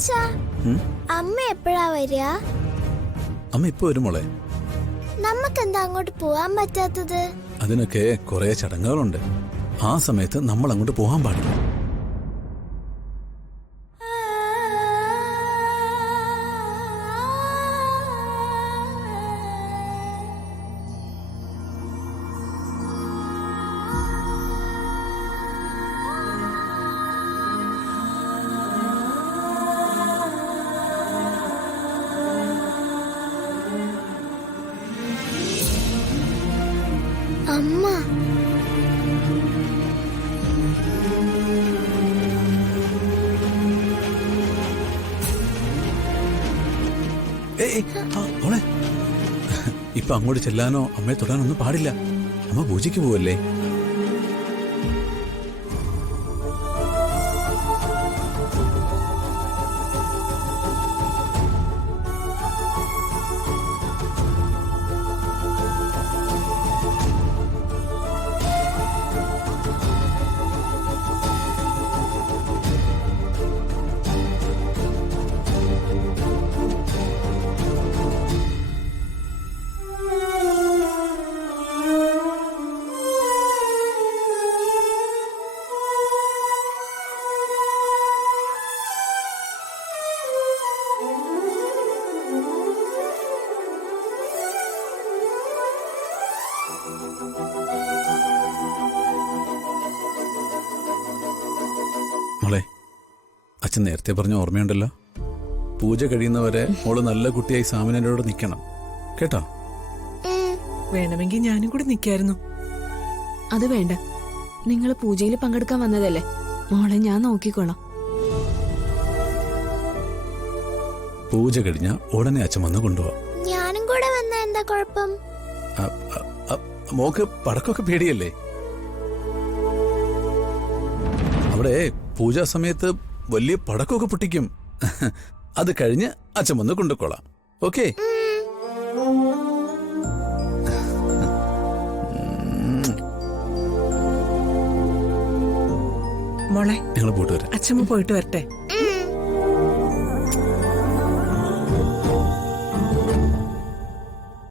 അച്ഛാ, അമ്മ എപ്പോഴാ വരിക? അമ്മ ഇപ്പൊ വരും മോളെ. നമുക്കെന്താ അങ്ങോട്ട് പോവാൻ പറ്റാത്തത്? അതിനൊക്കെ കുറെ ചടങ്ങുകളുണ്ട്. ആ സമയത്ത് നമ്മൾ അങ്ങോട്ട് പോകാൻ പാടില്ല. അമ്മ, മോളെ, ഇപ്പൊ അങ്ങോട്ട് ചെല്ലാനോ അമ്മയെ തൊടാനൊന്നും പാടില്ല. അമ്മ പൂജയ്ക്ക് പോവല്ലേ. മോളെ, അച്ഛൻ നേരത്തെ പറഞ്ഞ ഓർമ്മയുണ്ടല്ലോ. പൂജ കഴിയുന്നവരെ മോള് നല്ല കുട്ടിയായി സാമിനോട് നിൽക്കണം കേട്ടോ. വേണമെങ്കിൽ ഞാനും കൂടെ നിൽക്കായിരുന്നു. അത് വേണ്ട, നിങ്ങൾ പൂജയിൽ പങ്കെടുക്കാൻ വന്നതല്ലേ. മോളെ ഞാൻ നോക്കിക്കോളാം. പൂജ കഴിഞ്ഞ ഉടനെ അച്ഛൻ വന്ന് കൊണ്ടുപോവാ. ഞാനും കൂടെ വന്ന എന്താ കുഴപ്പം? മോക്ക് പടക്കമൊക്കെ പേടിയല്ലേ? അവിടെ പൂജാ സമയത്ത് വലിയ പടക്കമൊക്കെ പൊട്ടിക്കും. അത് കഴിഞ്ഞ് അച്ഛൻ വന്ന് കൊണ്ടുപോയിക്കോളാം. ഓക്കെ? മോളെ, നിങ്ങൾ പോയിട്ട് വരാം. അച്ഛമ്മ പോയിട്ട് വരട്ടെ.